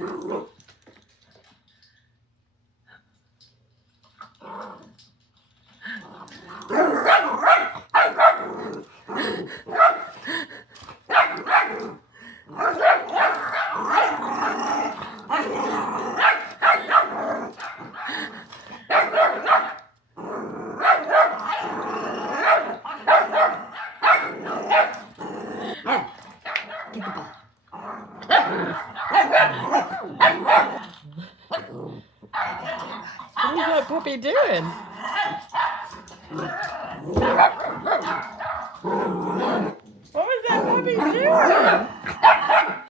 Get the ball. What is that puppy doing? What was that puppy doing?